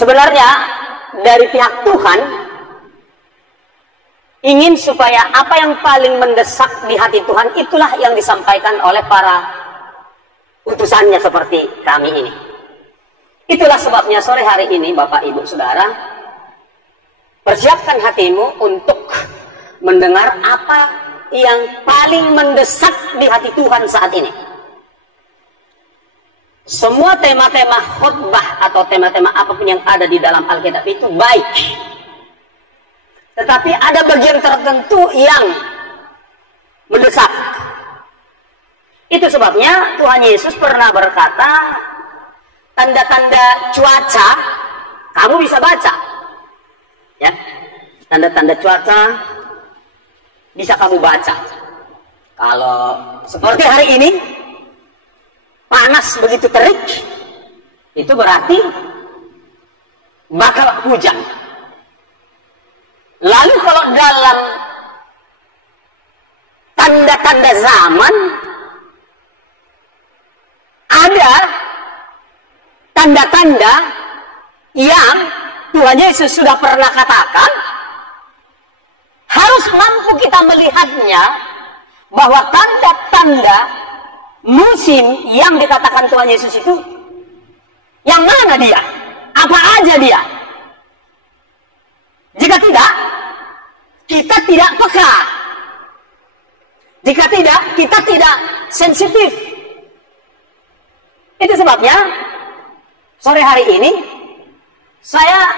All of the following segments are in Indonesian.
Sebenarnya dari pihak Tuhan ingin supaya apa yang paling mendesak di hati Tuhan itulah yang disampaikan oleh para utusannya seperti kami ini. Itulah sebabnya sore hari ini Bapak Ibu Saudara, persiapkan hatimu untuk mendengar apa yang paling mendesak di hati Tuhan saat ini. Semua tema-tema khotbah atau tema-tema apapun yang ada di dalam Alkitab itu baik. Tetapi ada bagian tertentu yang mendesak. Itu sebabnya Tuhan Yesus pernah berkata, tanda-tanda cuaca kamu bisa baca. Ya. Tanda-tanda cuaca bisa kamu baca. Kalau seperti hari ini panas begitu terik, itu berarti bakal hujan. Lalu kalau dalam tanda-tanda zaman ada tanda-tanda yang Tuhan Yesus sudah pernah katakan, harus mampu kita melihatnya, bahwa tanda-tanda musim yang dikatakan Tuhan Yesus itu yang mana dia? Apa aja dia? Jika tidak, kita tidak peka. Jika tidak, kita tidak sensitif. Itu sebabnya sore hari ini saya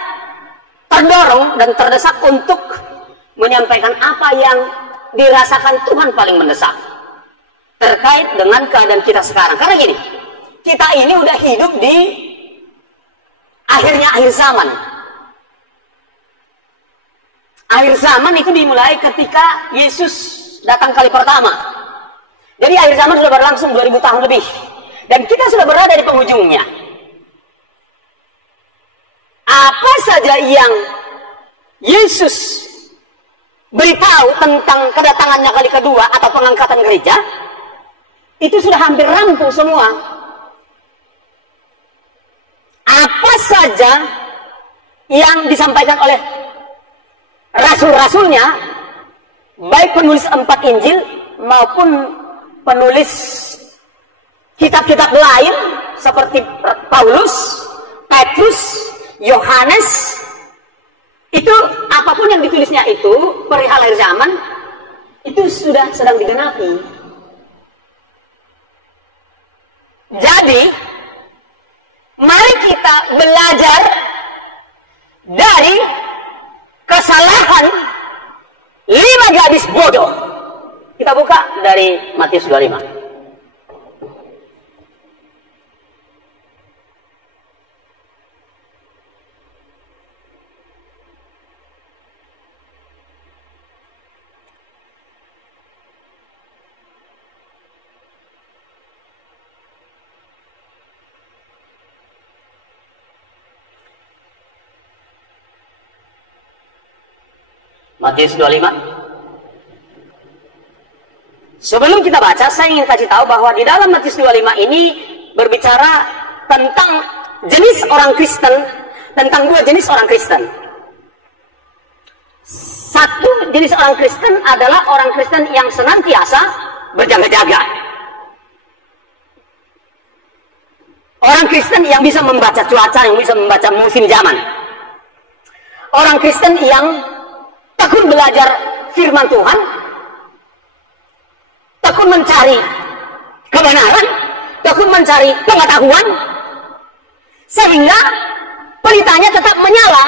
terdorong dan terdesak untuk menyampaikan apa yang dirasakan Tuhan paling mendesak terkait dengan keadaan kita sekarang. Karena gini, kita ini udah hidup di akhir zaman. Akhir zaman itu dimulai ketika Yesus datang kali pertama. Jadi akhir zaman sudah berlangsung 2000 tahun lebih. Dan kita sudah berada di penghujungnya. Apa saja yang Yesus beritahu tentang kedatangannya kali kedua atau pengangkatan gereja, itu sudah hampir rampung semua. Apa saja yang disampaikan oleh rasul-rasulnya, baik penulis 4 Injil maupun penulis kitab-kitab lain seperti Paulus, Petrus, Yohanes, itu apapun yang ditulisnya itu perihal akhir zaman itu sudah sedang digenapi. Jadi mari kita belajar dari kesalahan 5 gadis bodoh. Kita buka dari Matius 25. Matius 25. Sebelum kita baca, saya ingin kasih tahu bahwa di dalam Matius 25 ini berbicara tentang jenis orang Kristen, tentang 2 jenis orang Kristen. Satu jenis orang Kristen adalah orang Kristen yang senantiasa berjaga-jaga. Orang Kristen yang bisa membaca cuaca, yang bisa membaca musim zaman. Orang Kristen yang tekun belajar firman Tuhan, tekun mencari kebenaran, tekun mencari pengetahuan, sehingga pelitanya tetap menyala,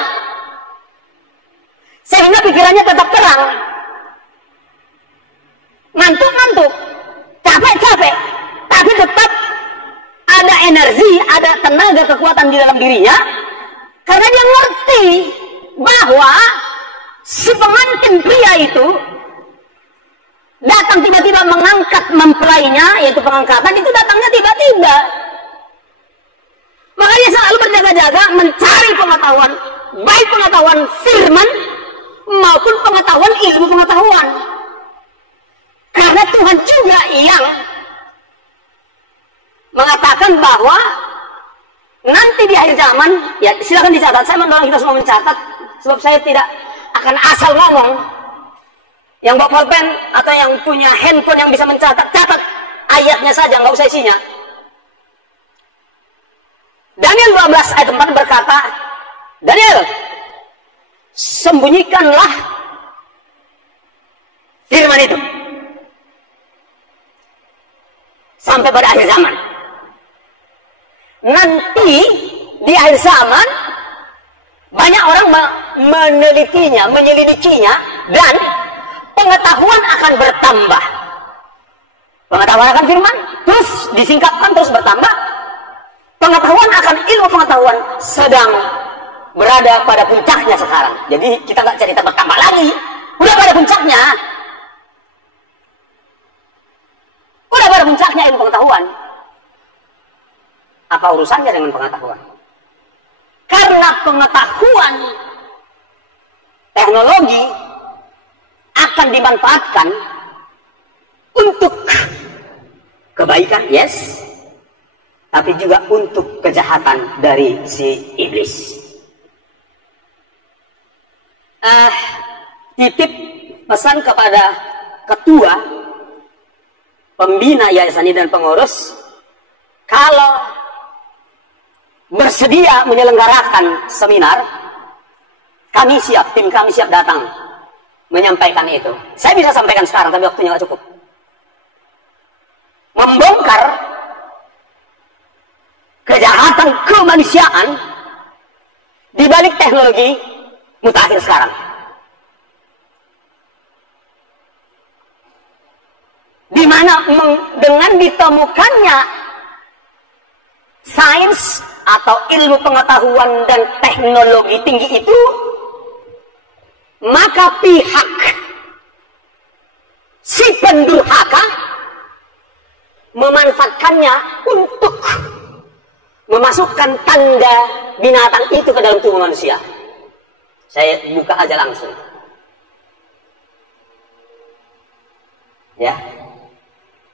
sehingga pikirannya tetap terang. Ngantuk-ngantuk, capek-capek, tapi tetap ada energi, ada tenaga kekuatan di dalam dirinya, karena dia ngerti bahwa si pengantin pria itu datang tiba-tiba mengangkat mempelainya, yaitu pengangkatan itu datangnya tiba-tiba. Makanya selalu berjaga-jaga mencari pengetahuan, baik pengetahuan firman maupun pengetahuan ilmu pengetahuan. Karena Tuhan juga yang mengatakan bahwa nanti di akhir zaman, ya silakan dicatat. Saya mendorong kita semua mencatat, sebab saya tidak akan asal ngomong. Yang bawa pulpen atau yang punya handphone yang bisa mencatat, catat ayatnya saja, nggak usah isinya. Daniel 12 ayat 4 berkata, Daniel, sembunyikanlah firman itu sampai pada akhir zaman. Nanti di akhir zaman banyak orang menelitinya, menyelidikinya, dan pengetahuan akan bertambah. Pengetahuan akan firman terus disingkapkan, terus bertambah. Pengetahuan akan ilmu pengetahuan sedang berada pada puncaknya sekarang. Jadi kita nggak cerita bertambah lagi, udah pada puncaknya. Udah pada puncaknya ilmu pengetahuan. Apa urusannya dengan pengetahuan? Karena pengetahuan teknologi akan dimanfaatkan untuk kebaikan, yes, tapi juga untuk kejahatan dari si iblis. Titip pesan kepada ketua, pembina yayasan ini dan pengurus, kalau bersedia menyelenggarakan seminar, kami siap, tim kami siap datang menyampaikan itu. Saya bisa sampaikan sekarang, tapi waktunya nggak cukup. Membongkar kejahatan kemanusiaan di balik teknologi mutakhir sekarang. Di mana dengan ditemukannya sains atau ilmu pengetahuan dan teknologi tinggi itu, maka pihak si pendurhaka memanfaatkannya untuk memasukkan tanda binatang itu ke dalam tubuh manusia. Saya buka aja langsung. Ya,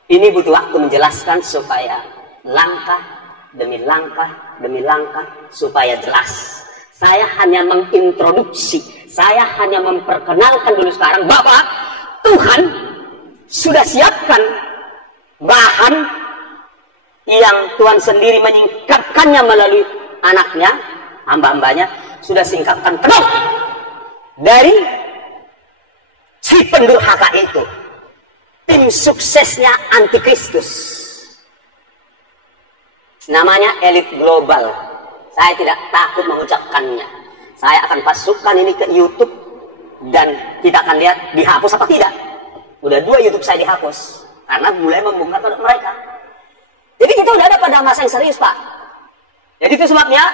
ini butuh waktu menjelaskan supaya langkah demi langkah demi langkah supaya jelas. Saya hanya mengintroduksi, saya hanya memperkenalkan dulu sekarang bahwa Tuhan sudah siapkan bahan yang Tuhan sendiri menyingkapkannya melalui anaknya, hamba-hambanya, sudah singkapkan penuh dari si pendurhaka itu, tim suksesnya antikristus. Namanya elit global. Saya tidak takut mengucapkannya. Saya akan masukkan ini ke YouTube dan kita akan lihat dihapus apa tidak. Udah 2 YouTube saya dihapus karena mulai membongkar produk mereka. Jadi kita udah ada pada masa yang serius, Pak. Jadi itu sebabnya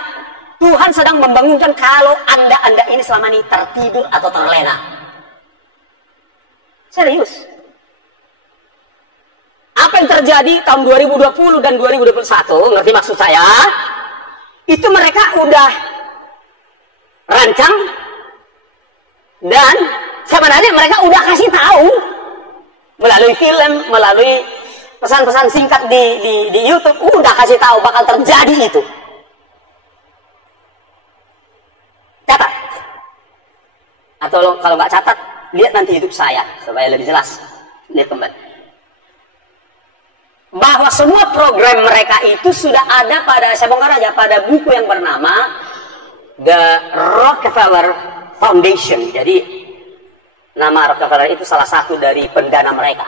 Tuhan sedang membangunkan kalau anda ini selama ini tertidur atau terlena. Serius. Apa yang terjadi tahun 2020 dan 2021, ngerti maksud saya? Itu mereka udah rancang dan sebenarnya mereka udah kasih tahu melalui film, melalui pesan-pesan singkat di YouTube, udah kasih tahu bakal terjadi itu. Catat. Atau kalau nggak catat, lihat nanti YouTube saya supaya lebih jelas. Lihat kembali. Bahwa semua program mereka itu sudah ada pada, saya bongkar aja, pada buku yang bernama The Rockefeller Foundation. Jadi nama Rockefeller itu salah satu dari pendana mereka,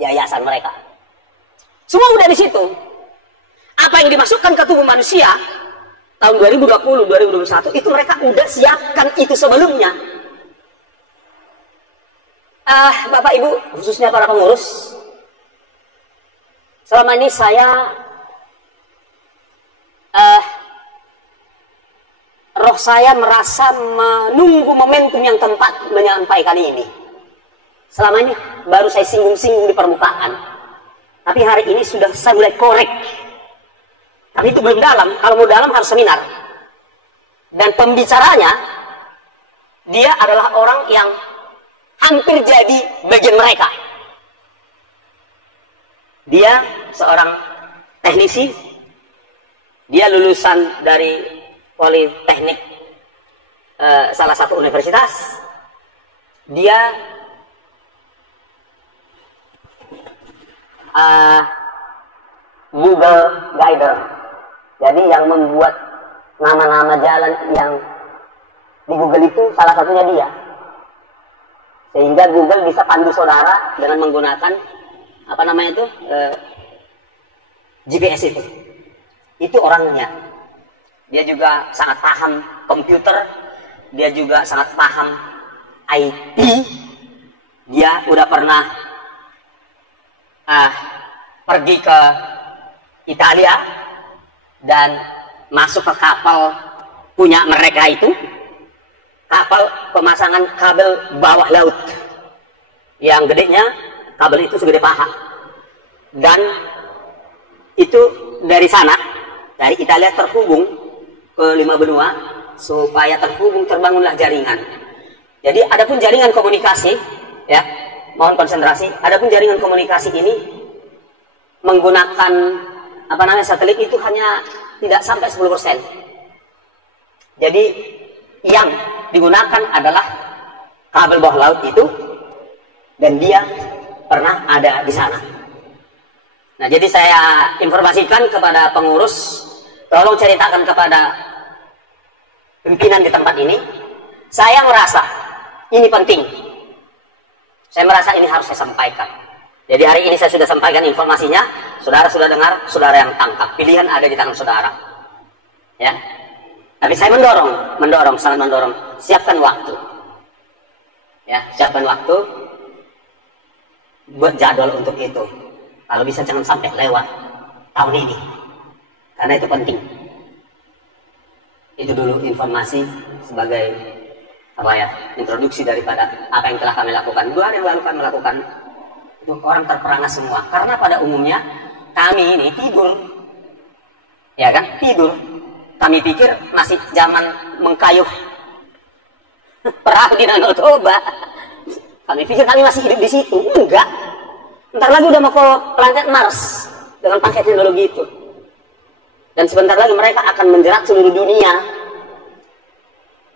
yayasan mereka. Semua udah di situ. Apa yang dimasukkan ke tubuh manusia tahun 2020, 2021 itu mereka udah siapkan itu sebelumnya. Bapak Ibu, khususnya para pengurus, selama ini saya roh saya merasa menunggu momentum yang tepat menyampaikan ini. Selama ini baru saya singgung-singgung di permukaan, tapi hari ini sudah saya mulai korek. Tapi itu belum dalam. Kalau mau dalam harus seminar. Dan pembicaranya dia adalah orang yang hampir jadi bagian mereka. Dia seorang teknisi Dia lulusan dari Politeknik salah satu universitas. Dia Google Guider. Jadi yang membuat nama-nama jalan yang di Google itu salah satunya dia. Sehingga Google bisa pandu saudara dengan menggunakan apa namanya itu GPS itu. Itu orangnya. Dia juga sangat paham komputer. Dia juga sangat paham IT. Dia udah pernah pergi ke Italia dan masuk ke kapal punya mereka itu, kapal pemasangan kabel bawah laut yang gedenya kabel itu segede paha, dan itu dari sana, dari Italia terhubung ke 5 benua supaya terhubung, terbangunlah jaringan. Jadi adapun jaringan komunikasi, ya mohon konsentrasi, adapun jaringan komunikasi ini menggunakan apa namanya satelit itu hanya tidak sampai 10%. Jadi yang digunakan adalah kabel bawah laut itu, dan dia pernah ada di sana. Nah, jadi saya informasikan kepada pengurus, tolong ceritakan kepada pimpinan di tempat ini. Saya merasa ini penting. Saya merasa ini harus saya sampaikan. Jadi hari ini saya sudah sampaikan informasinya, saudara sudah dengar, saudara yang tangkap. Pilihan ada di tangan saudara. Ya. Tapi saya mendorong, sangat mendorong. Siapkan waktu. Ya, siapkan waktu. Buat jadwal untuk itu. Kalau bisa jangan sampai lewat tahun ini. Karena itu penting. Itu dulu informasi sebagai apa ya, introduksi daripada apa yang telah kami lakukan. 2 hari yang lalu kami melakukan. Orang terperangah semua, karena pada umumnya kami ini tidur, ya kan, tidur. Kami pikir masih zaman mengkayuh perahu di Danau Toba. Kami pikir kami masih hidup di situ. Enggak, ntar lagi udah mau ke planet Mars dengan pakai teknologi itu, dan sebentar lagi mereka akan menjerat seluruh dunia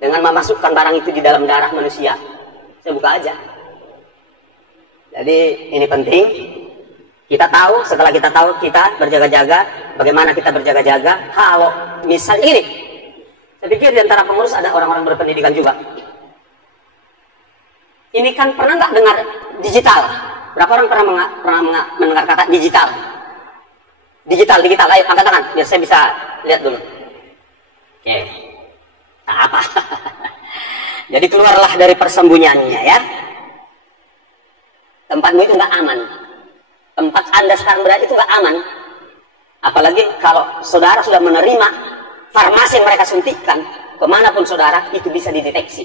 dengan memasukkan barang itu di dalam darah manusia. Saya buka aja. Jadi ini penting, kita tahu, setelah kita tahu, kita berjaga-jaga. Bagaimana kita berjaga-jaga? Kalau misalnya ini, saya pikir di antara pengurus ada orang-orang berpendidikan juga. Ini kan pernah nggak dengar digital? Berapa orang pernah mendengar kata digital? Digital, ayo angkat tangan, biar saya bisa lihat dulu. Oke, nah, apa? Jadi keluarlah dari persembunyiannya, ya. Tempatmu itu nggak aman. Tempat Anda sekarang berada itu nggak aman. Apalagi kalau saudara sudah menerima farmasi yang mereka suntikkan, kemanapun saudara, itu bisa dideteksi.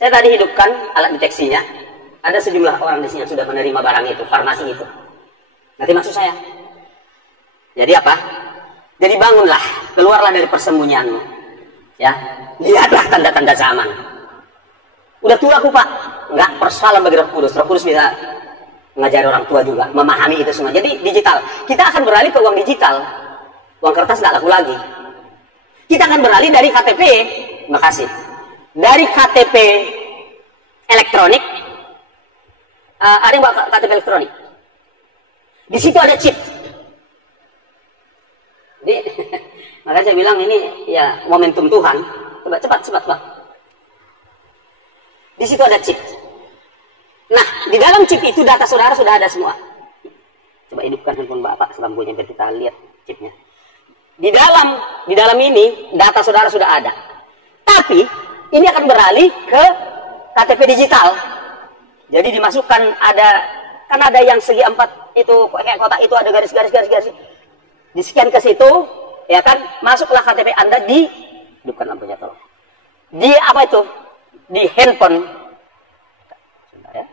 Saya tadi hidupkan alat deteksinya. Ada sejumlah orang di sini yang sudah menerima barang itu, farmasi itu. Nanti maksud saya. Jadi apa? Jadi bangunlah, keluarlah dari persembunyianmu. Ya, lihatlah tanda-tanda zaman. Udah tua aku, Pak. Enggak, persoalan bagi Roh Kudus. Roh Kudus bisa mengajari orang tua juga, memahami itu semua. Jadi digital. Kita akan beralih ke uang digital. Uang kertas nggak laku lagi. Kita akan beralih dari KTP. Makasih. Dari KTP elektronik. Ada yang bawa KTP elektronik. Di situ ada chip. Jadi, makanya saya bilang ini ya momentum Tuhan. Coba cepat, Pak. Di situ ada chip. Nah, di dalam chip itu data saudara sudah ada semua. Coba hidupkan handphone Bapak lampunya biar kita lihat chipnya. Di dalam ini data saudara sudah ada. Tapi ini akan beralih ke KTP digital. Jadi dimasukkan kan ada yang segi 4 itu kayak kotak itu ada garis. Di-scan ke situ, ya kan? Masuklah KTP Anda hidupkan lampunya tolong. Di apa itu? Di handphone. Sebentar ya.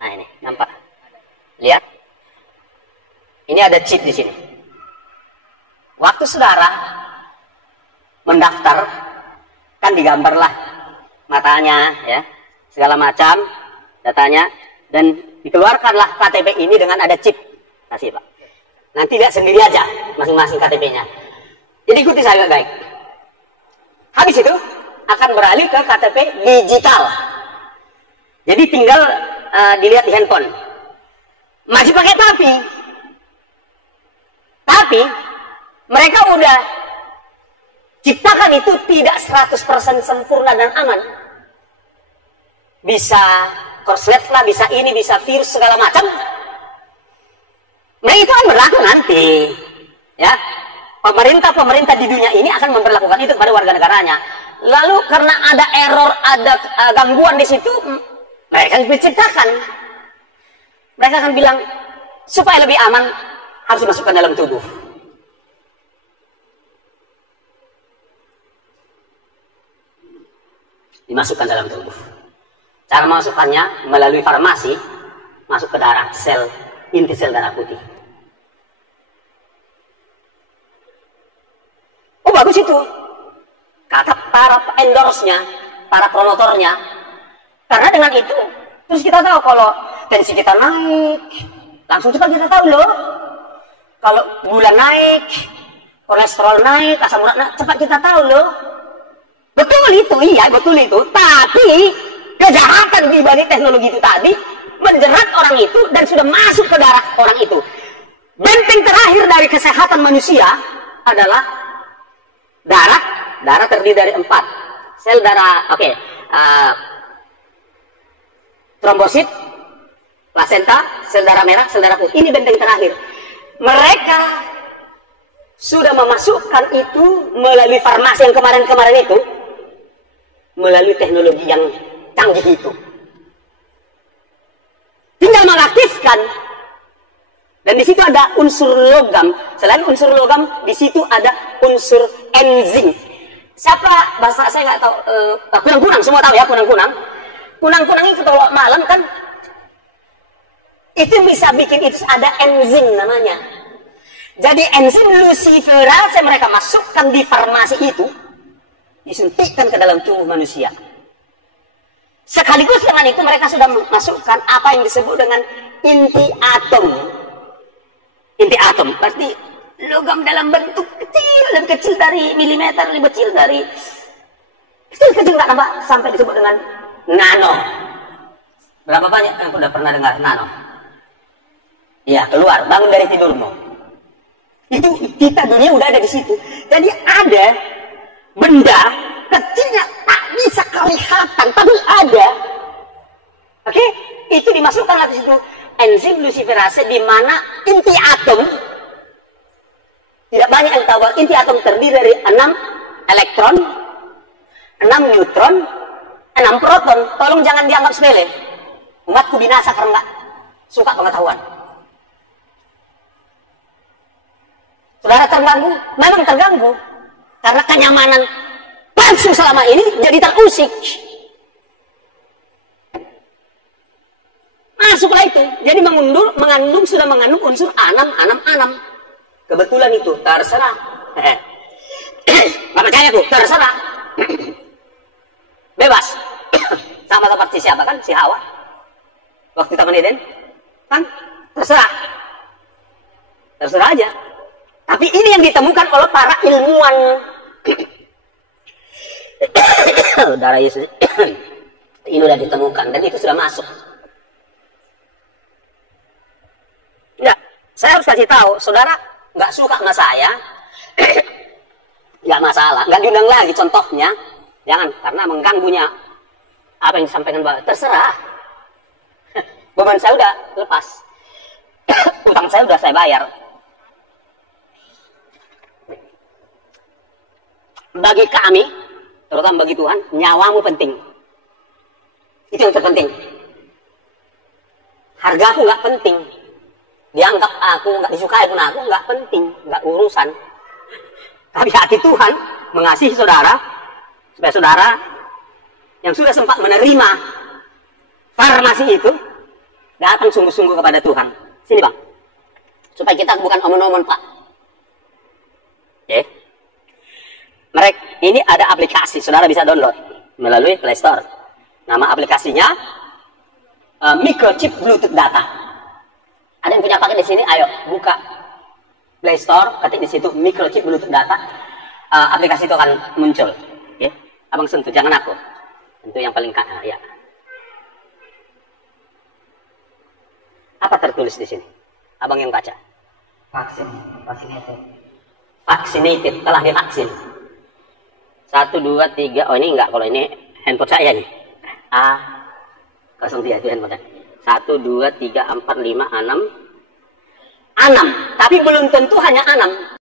Nah ini, nampak? Lihat. Ini ada chip di sini. Waktu saudara mendaftar, kan digambarlah matanya, ya, segala macam datanya. Dan dikeluarkanlah KTP ini dengan ada chip. Kasih Pak. Nanti lihat sendiri aja masing-masing KTP-nya. Jadi ikuti saya baik. Habis itu akan beralih ke KTP digital. Jadi tinggal dilihat di handphone. Masih pakai tapi mereka udah ciptakan itu tidak 100% sempurna dan aman. Bisa korslet lah, bisa ini, bisa virus segala macam. Nah itu akan berlaku nanti, ya. Pemerintah di dunia ini akan memperlakukan itu kepada warga negaranya. Lalu karena ada error, ada gangguan di situ, mereka menciptakan. Mereka akan bilang supaya lebih aman harus dimasukkan dalam tubuh. Dimasukkan dalam tubuh. Cara memasukkannya melalui farmasi, masuk ke darah, sel inti sel darah putih. Oh bagus itu, kata para endorse-nya, para promotornya. Karena dengan itu, terus kita tahu kalau tensi kita naik, langsung cepat kita tahu loh. Kalau gula naik, kolesterol naik, asam urat naik, cepat kita tahu loh. Betul itu, iya betul itu. Tapi kejahatan di balik teknologi itu tadi menjerat orang itu dan sudah masuk ke darah orang itu. Benteng terakhir dari kesehatan manusia adalah darah. Darah terdiri dari 4 sel darah. Trombosit, plasenta, sel darah merah, sel darah putih. Ini benteng terakhir. Mereka sudah memasukkan itu melalui farmasi yang kemarin-kemarin itu, melalui teknologi yang canggih itu. Tinggal mengaktifkan. Dan di situ ada unsur logam. Selain unsur logam, di situ ada unsur enzim. Siapa bahasa saya nggak tahu. Kunang-kunang semua tahu ya, kunang-kunang. Kunang-kunang itu kalau malam kan itu bisa bikin itu ada enzim namanya. Jadi enzim luciferase mereka masukkan di farmasi itu, disuntikkan ke dalam tubuh manusia. Sekaligus dengan itu mereka sudah masukkan apa yang disebut dengan inti atom. Inti atom berarti logam dalam bentuk kecil, lebih kecil dari milimeter, lebih kecil dari kecil nggak tambah sampai disebut dengan nano. Berapa banyak yang sudah pernah dengar nano? Ya keluar, bangun dari tidurmu. Itu kita dunia udah ada di situ. Jadi ada benda kecilnya tak bisa kelihatan, tapi ada. Oke, itu dimasukkan ke situ enzim luciferase di mana inti atom. Tidak banyak yang tahu bahwa inti atom terdiri dari 6 elektron, 6 neutron, 6 proton. Tolong jangan dianggap sepele. Umatku binasa karena nggak suka pengetahuan. Saudara terganggu? Memang terganggu. Karena kenyamanan palsu selama ini jadi terusik. Masuklah itu. Jadi sudah mengandung unsur anam. Kebetulan itu, terserah. Gak percaya aku, terserah. Bebas. Sama seperti siapa kan? Si Hawa. Waktu Taman Eden. Kan? Terserah. Terserah aja. Tapi ini yang ditemukan oleh para ilmuwan. Darah Yesus. Ini sudah ditemukan. Dan itu sudah masuk. Enggak. Saya harus kasih tahu. Saudara nggak suka sama saya. Nggak masalah. Nggak diundang lagi contohnya. Jangan. Karena mengganggunya. Apa yang disampaikan Bapak. Terserah. Beban saya udah lepas. Utang saya udah saya bayar. Bagi kami, terutama bagi Tuhan, nyawamu penting. Itu yang terpenting. Hargaku nggak penting. Dianggap aku nggak disukai pun aku nggak penting, nggak urusan. Tapi hati Tuhan mengasihi saudara, supaya saudara yang sudah sempat menerima farmasi itu datang sungguh-sungguh kepada Tuhan. Sini Bang, supaya kita bukan omon-omon Pak. Oke. Mereka ini ada aplikasi, saudara bisa download melalui Play Store. Nama aplikasinya microchip Bluetooth data. Ada yang punya paket di sini? Ayo buka Play Store, ketik di situ microchip Bluetooth data. Aplikasi itu akan muncul. Ya, abang sentuh, jangan aku. Sentuh yang paling kanan. Ya. Apa tertulis di sini? Abang yang baca. Vaccinated, telah divaksin. 1, 2, 3. Oh ini enggak, kalau ini handphone saya nih. 03 itu handphone saya. 1, 2, 3, 4, 5, 6. 6, tapi belum tentu hanya 6.